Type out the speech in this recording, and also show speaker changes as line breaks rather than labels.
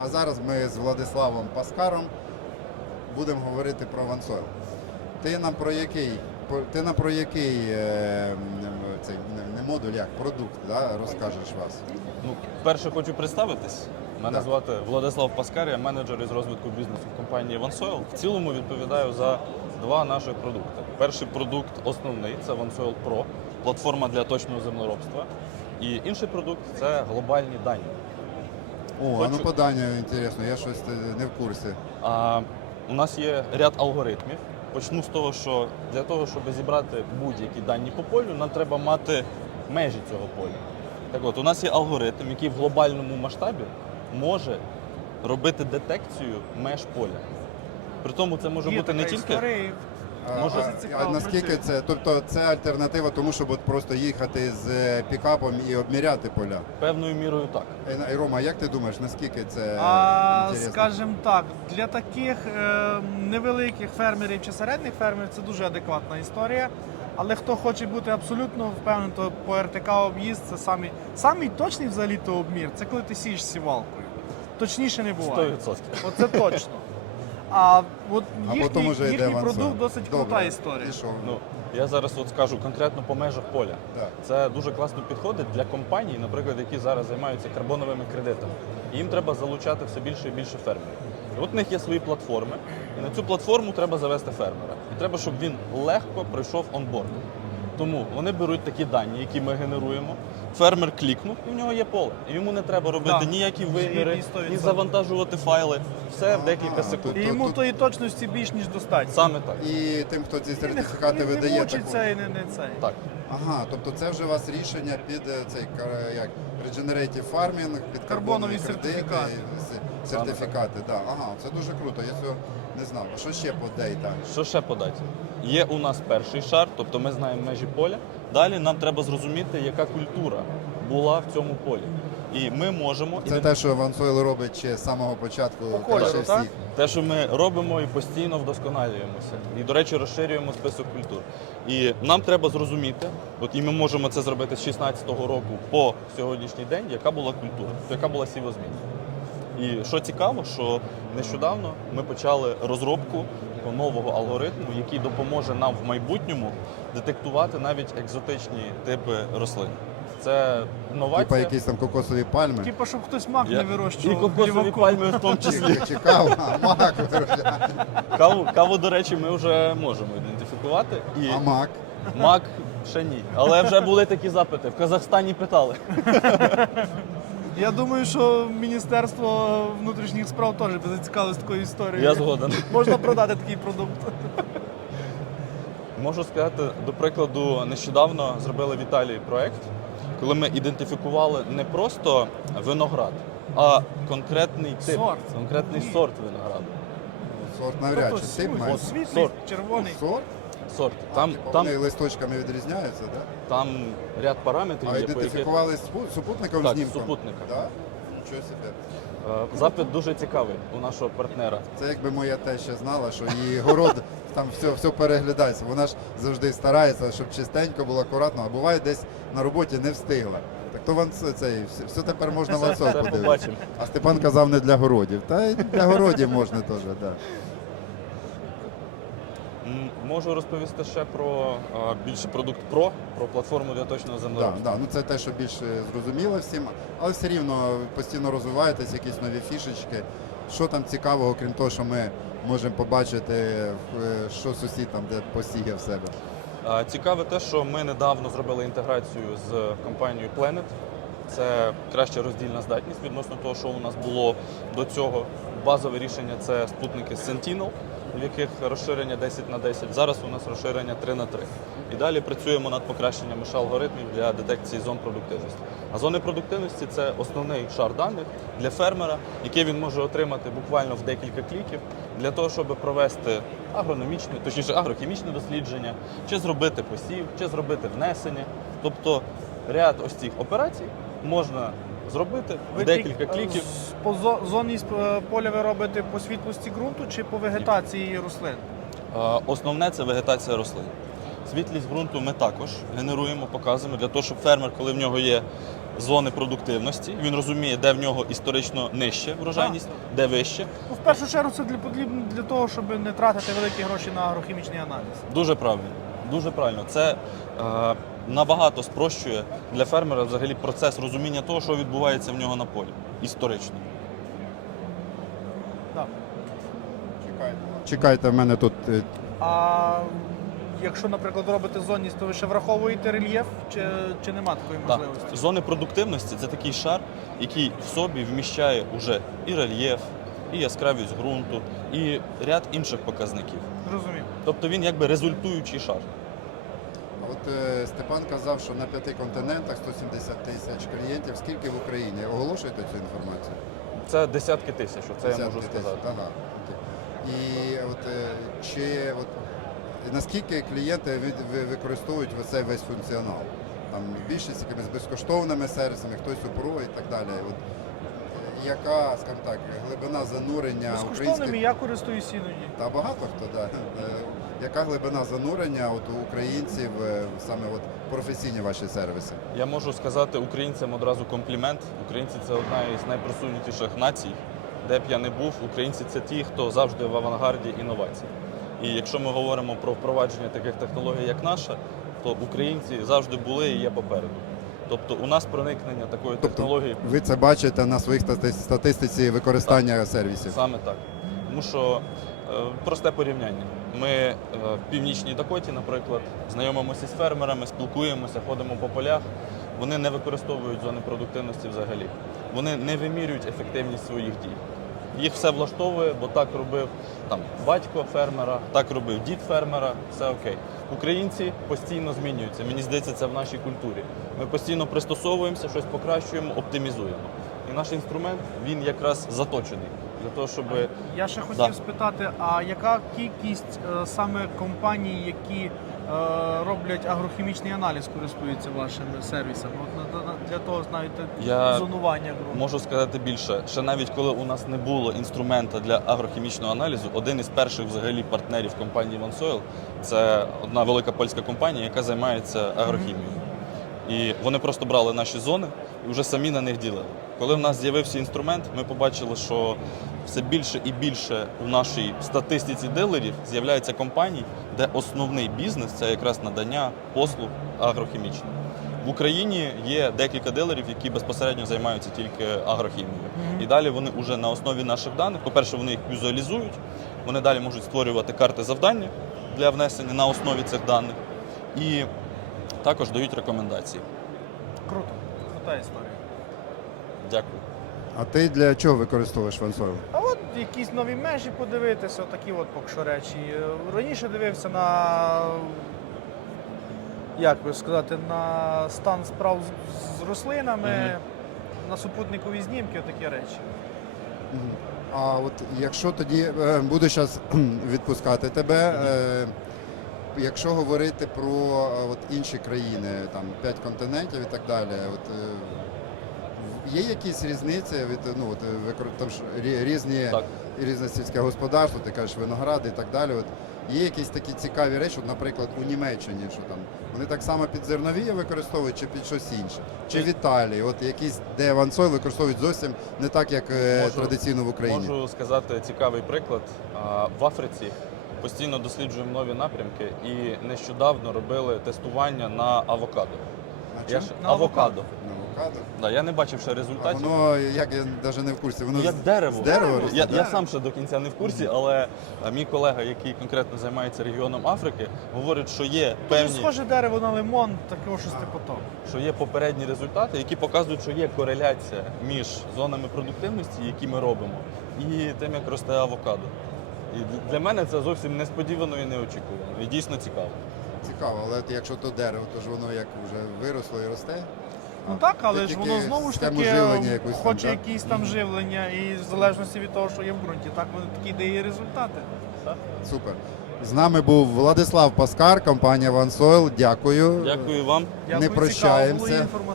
А зараз ми з Владиславом Паскаром будемо говорити про OneSoil. Ти нам про який цей, не модуль, як продукт, да, розкажеш вас?
Ну, перше хочу представитись. Мене звати Владислав Паскар, я менеджер із розвитку бізнесу в компанії OneSoil. В цілому відповідаю за два наших продукти. Перший продукт основний – це OneSoil Pro, платформа для точного землеробства. І інший продукт – це глобальні дані.
О, ну по данню інтересно, я щось не в курсі.
У нас є ряд алгоритмів. Почну з того, що для того, щоб зібрати будь-які дані по полю, нам треба мати межі цього поля. Так от, у нас є алгоритм, який в глобальному масштабі може робити детекцію меж поля. При тому це може бути не тільки...
А наскільки це? Тобто це альтернатива тому, щоб от просто їхати з пікапом і обміряти поля?
Певною мірою так.
Рома, як ти думаєш, наскільки це інтересно?
Скажімо так, для таких невеликих фермерів чи середніх фермерів це дуже адекватна історія. Але хто хоче бути абсолютно впевнений, то по РТК об'їзд це самий точний взагалі-то обмір. Це коли ти сієш сівалкою. Точніше не буває.
100%.
Оце точно. А от
потім уже йде
їхній
OneSoil.
продукт досить крута
Добре.
історія.
І що?
Ну, я зараз от скажу конкретно по межах поля.
Так.
Це дуже класно підходить для компаній, наприклад, які зараз займаються карбоновими кредитами. І їм треба залучати все більше і більше фермерів. І от в них є свої платформи, і на цю платформу треба завести фермера. І треба, щоб він легко пройшов онбординг. Тому вони беруть такі дані, які ми генеруємо. Фермер клікнув, і в нього є поле. І йому не треба робити ніякі виміри, ні завантажувати файли. Все в декілька секунд.
І йому тої точності більш ніж достатньо.
Саме так.
І тим, хто ці сертифікати видає,
Не
також.
мучиться і не цей.
Так.
Ага, тобто це вже у вас рішення під цей як regenerative farming, під карбонові кредити, сертифікати. Да. Ага, це дуже круто, я цього не знав. А що ще по дейта?
Що ще подати? Є у нас перший шар, тобто ми знаємо межі поля. Далі нам треба зрозуміти, яка культура була в цьому полі. І ми можемо...
Це те, що OneSoil робить ще з самого початку,
кольору,
краще
так?
всіх.
Те, що ми робимо і постійно вдосконалюємося. І, до речі, розширюємо список культур. І нам треба зрозуміти, от і ми можемо це зробити з 2016 року по сьогоднішній день, яка була культура, яка була сівозміна. І що цікаво, що нещодавно ми почали розробку нового алгоритму, який допоможе нам в майбутньому детектувати навіть екзотичні типи рослин. Це інновація.
Типа якісь там кокосові пальми.
Типа, щоб хтось мак не
І
вирощував.
кокосові
ліваку.
пальми в тому числі.
Цікаво, а мак.
Каву, до речі, ми вже можемо ідентифікувати. І
А мак?
мак ще ні. Але вже були такі запити. В Казахстані питали.
Я думаю, що Міністерство внутрішніх справ теж би зацікавилось такою історією.
Я згоден.
Можна продати такий продукт.
Можу сказати, до прикладу, нещодавно зробили в Італії проєкт, коли ми ідентифікували не просто виноград, а конкретний тип,
Сорт.
конкретний сорт винограду.
Сорт навряд чи. Тип має.
Світлий,
Сорт.
червоний.
Сорт?
Сорт.
Типу, вони листочками відрізняються, так?
Там ряд параметрів
А
є, по яких
ідентифікували супутником
Так,
знімком?
супутником.
Да? Нічого собі.
запит дуже цікавий у нашого партнера.
Це якби моя теща знала, що її город там все переглядається. Вона ж завжди старається, щоб чистенько було, акуратно, а буває десь на роботі не встигла. Так то все тепер можна в
Це
OneSoil подивитися.
побачимо.
А Степан казав не для городів. Та й для городів можна теж, так.
Можу розповісти ще про більше продукт Pro, про платформу для точного землеробства.
Ну це те, що більш зрозуміло всім, але все рівно постійно розвиваєтесь, якісь нові фішечки. Що там цікавого, крім того, що ми можемо побачити, що сусід там де посіяв себе.
Цікаве те, що ми недавно зробили інтеграцію з компанією Planet. Це краща роздільна здатність відносно того, що у нас було до цього. Базове рішення – це спутники Sentinel, в яких розширення 10х10. Зараз у нас розширення 3х3. І далі працюємо над покращенням алгоритмів для детекції зон продуктивності. А зони продуктивності – це основний шар даних для фермера, який він може отримати буквально в декілька кліків для того, щоб провести агрономічне, точніше агрохімічне дослідження, чи зробити посів, чи зробити внесення. Тобто ряд ось цих операцій можна зробити в декілька кліків.
По зоні поля ви робите по світлості ґрунту чи по вегетації рослин?
Основне – це вегетація рослин. Світлість ґрунту ми також генеруємо, показуємо, для того, щоб фермер, коли в нього є зони продуктивності, він розуміє, де в нього історично нижче врожайність, де вище.
Ну, в першу чергу це потрібно для того, щоб не тратити великі гроші на агрохімічний аналіз.
Дуже правильно. Дуже правильно. Це набагато спрощує для фермера взагалі процес розуміння того, що відбувається в нього на полі історично.
Так.
Чекайте, в мене тут
А якщо, наприклад, робите зонність, то ви ще враховуєте рельєф чи нема такої
Так.
можливості?
Зони продуктивності це такий шар, який в собі вміщає уже і рельєф, і яскравість ґрунту, і ряд інших показників.
Зрозумів.
Тобто він якби результуючий шар.
От Степан казав, що на 5 континентах 170 тисяч клієнтів. Скільки в Україні? Оголошуєте цю інформацію?
Це десятки тисяч, це я можу
Десятки тисяч.
сказати.
Ага. Окей. І наскільки клієнти використовують цей весь функціонал? Там більшість якимись безкоштовними сервісами, хтось УПРО і так далі. От, яка, скажімо так, глибина занурення
Безкоштовними
українських...
я користуюсь іноді.
Та багато хто, да. Яка глибина занурення от у українців саме от професійні ваші сервіси?
Я можу сказати українцям одразу комплімент. Українці це одна із найпросунутіших націй. Де б я не був, українці це ті, хто завжди в авангарді інновацій. І якщо ми говоримо про впровадження таких технологій, як наша, то українці завжди були і є попереду. Тобто у нас проникнення такої технології
Ви це бачите на своїх статистиці використання сервісів?
саме так. Тому що просте порівняння. Ми в Північній Дакоті, наприклад, знайомимося з фермерами, спілкуємося, ходимо по полях. Вони не використовують зони продуктивності взагалі. Вони не вимірюють ефективність своїх дій. Їх все влаштовує, бо так робив там батько фермера, так робив дід фермера, все окей. Українці постійно змінюються. Мені здається, це в нашій культурі. Ми постійно пристосовуємося, щось покращуємо, оптимізуємо. І наш інструмент, він якраз заточений для того, щоб...
Я ще хотів
Да.
спитати, а яка кількість саме компаній, які роблять агрохімічний аналіз, користуються вашими сервісами? От для того, знаєте,
Я
зонування ґрунту.
Можу сказати більше. Ще навіть коли у нас не було інструмента для агрохімічного аналізу, один із перших взагалі партнерів компанії OneSoil – це одна велика польська компанія, яка займається агрохімією. І вони просто брали наші зони і вже самі на них ділили. Коли в нас з'явився інструмент, ми побачили, що все більше і більше у нашій статистиці дилерів з'являється компаній, де основний бізнес – це якраз надання послуг агрохімічних. В Україні є декілька дилерів, які безпосередньо займаються тільки агрохімією. І далі вони вже на основі наших даних, по-перше, вони їх візуалізують, вони далі можуть створювати карти завдання для внесення на основі цих даних і також дають рекомендації.
Круто. Крута історія.
Дякую.
А ти для чого використовуєш OneSoil?
А от якісь нові межі подивитися, такі от поки що речі. Раніше дивився на, як би сказати, на стан справ з рослинами, на супутникові знімки, такі речі.
А от якщо тоді буду зараз відпускати тебе, якщо говорити про от інші країни, там 5 континентів і так далі, от є якісь різниці від там ж різні
Так.
різне сільське господарство, ти кажеш виногради і так далі. От є якісь такі цікаві речі, от, наприклад, у Німеччині, що там вони так само під зернові використовують чи під щось інше, чи в Італії, от якісь де OneSoil використовують зовсім не так, як традиційно в Україні.
Можу сказати цікавий приклад. В Африці постійно досліджуємо нові напрямки і нещодавно робили тестування на авокадо.
На чим?
На
Авокадо.
На авокадо.
Да, я не бачив ще
А
результатів.
воно, як я навіть не в курсі, воно
Як дерево.
з дерева росте,
Я
да?
сам ще до кінця не в курсі, але мій колега, який конкретно займається регіоном Африки, говорить, що є
Дуже
певні,
схоже дерево на лимон, такого щось типу того.
що є попередні результати, які показують, що є кореляція між зонами продуктивності, які ми робимо, і тим, як росте авокадо. І для мене це зовсім несподівано і неочікувано. І дійсно цікаво.
Цікаво, але от якщо то дерево, то ж воно як вже виросло і росте.
Ну так, але
Ти
ж
тільки
воно знову ж
схему
таки
живлення якусь там,
хоче
так?
якісь там живлення, і в залежності від того, що є в ґрунті, так вони такі дає результати.
Супер. З нами був Владислав Паскар, компанія OneSoil. Дякую.
Дякую вам.
Дякую,
прощаємося.
цікаво було, інформативно.